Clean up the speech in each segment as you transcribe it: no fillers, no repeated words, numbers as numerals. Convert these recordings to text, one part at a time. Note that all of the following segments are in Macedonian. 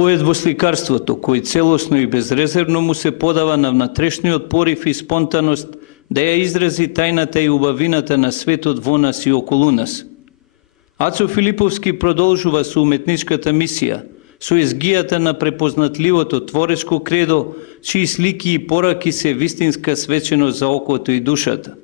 Бојот во сликарството, кој целосно и безрезервно му се подава на внатрешниот порив и спонтаност, да ја изрази тајната и убавината на светот во нас и околу нас. Ацо Филиповски продолжува со уметничката мисија, со езгијата на препознатливото творечко кредо, чии слики и пораки се вистинска свеченост за окото и душата.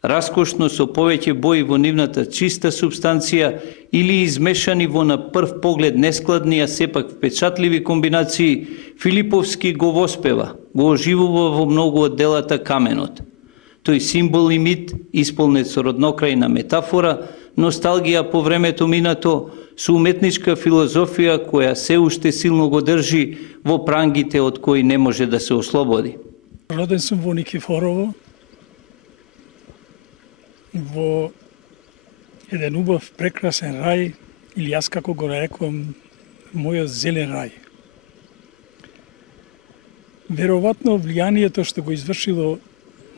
Раскошно со повеќе бои во нивната чиста субстанција или измешани во на прв поглед нескладни, а сепак впечатливи комбинации, Филиповски го воспева, го оживува во многу од делата каменот. Тој символ и мит, исполнет со роднокрајна метафора, носталгија по времето минато, со уметничка филозофија која се уште силно го држи во прангите од кои не може да се ослободи. Роден сум во Никифорово, во еден убав, прекрасен рај, или јас како го нарекувам, мојот зелен рај. Веројатно влијанието што го извршило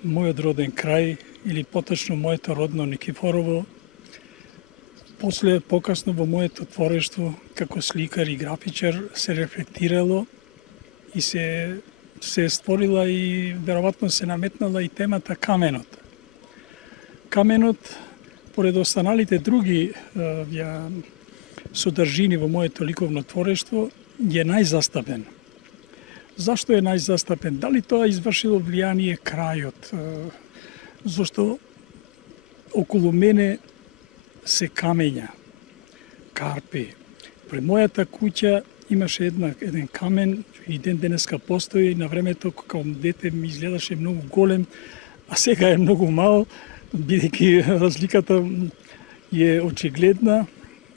мојот роден крај, или поточно моето родно Никифорово, после покасно во моето творештво како сликар и графичар се рефлектирало и се створила и веројатно се наметнала и темата каменот. Каменот, поред останалите други содржини во моето ликовно творештво, е најзастапен. Зашто е најзастапен? Дали тоа извршило влијание крајот? Зашто околу мене се камења, карпи. Пред мојата куќа имаше еден камен, и ден денеска постои, на времето како дете ми изгледаше многу голем, а сега е многу мал, бидејќи разликата е очигледна.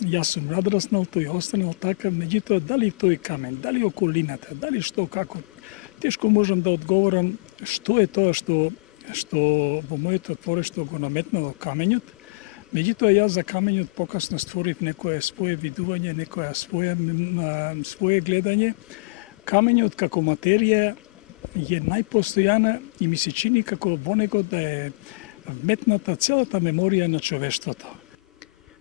Јас сум надраснал, тој останал така, меѓутоа дали тој камен, дали околината, дали што, како, тешко можам да одговорам што е тоа што во моето творештво го наметнало камењот. Меѓутоа јас за камењот покасно створив некое свое видување, некоја свое гледање. Камењот како материја е најпостојана и ми се чини како во него да е вметната целата меморија на човештвото.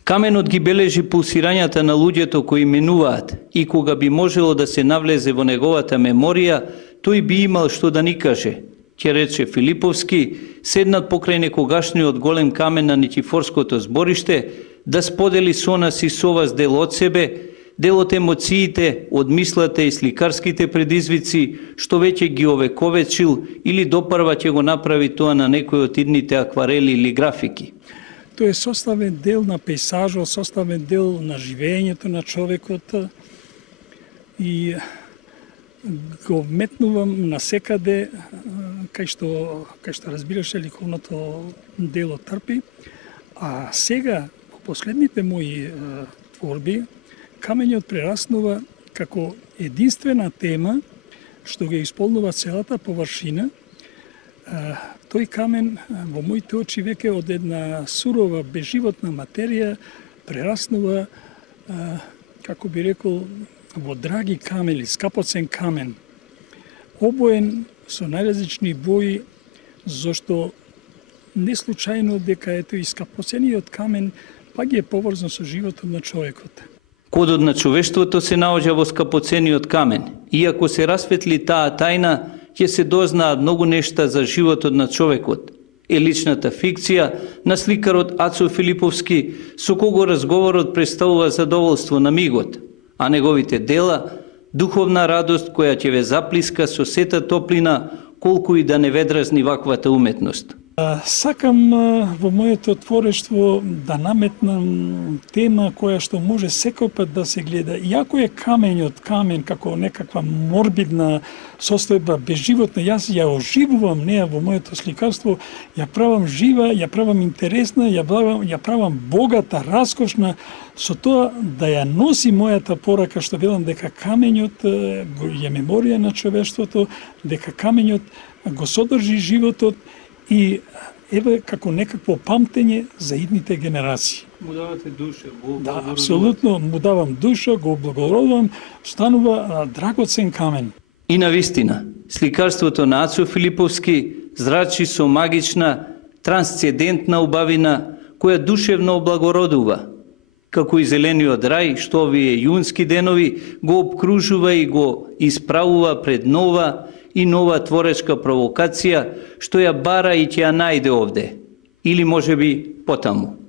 Каменот ги бележи пулсирањата на луѓето кои минуваат и кога би можело да се навлезе во неговата меморија, тој би имал што да ни каже. Ќе рече Филиповски, седнат покрај некогашниот голем камен на Никифорското збориште, да сподели со нас и со вас дел од себе, дел од емоциите, од мислата и сликарските предизвици, што веќе ги овековечил или допрва ќе го направи тоа на некој од идните акварели или графики. Тој е составен дел на пейзажот, составен дел на живењето на човекот и го вметнувам насекаде кај што разбираше ликовното дело трпи, а сега во последните мои творби камењот прераснува како единствена тема што ги исполнува целата површина. Тој камен во моите очи веќе од една сурова, безживотна материја прераснува, како би рекол, во драги камен или скапоцен камен, обоен со најразлични бои, зашто не случајно дека ето и скапоцениот камен пак е поврзан со животот на човекот. Кодот на човештвото се наоѓа во скапоцениот камен. Иако се расветли таа тајна, ќе се дознаат многу нешта за животот на човекот. Е личната фикција на сликарот Ацо Филиповски, со кого разговорот представува задоволство на мигот, а неговите дела духовна радост која ќе ве заплиска со сета топлина, колку и да не ве дразни ваквата уметност. Сакам во моето творештво да наметнам тема која што може секој пат да се гледа. Иако е камењот камен како некаква морбидна состојба, безживотна, јас ја оживувам неа во моето сликарство, ја правам жива, ја правам интересна, ја правам богата, раскошна, со тоа да ја носи мојата порака што велам дека камењот е меморија на човештвото, дека камењот го содржи животот и еве како некакво памтење за идните генерации. Му давате душа, го да, апсолутно му давам душа, го благодарувам, станува драгоцен камен. И навистина, сликарството на Ацо Филиповски зрачи со магична, трансцендентна убавина која душевно облагородува. како и зелениот рај, што овие јунски денови го обкружува и го исправува пред нова и нова творечка провокација, што ја бара и ќе ја најде овде, или можеби потаму.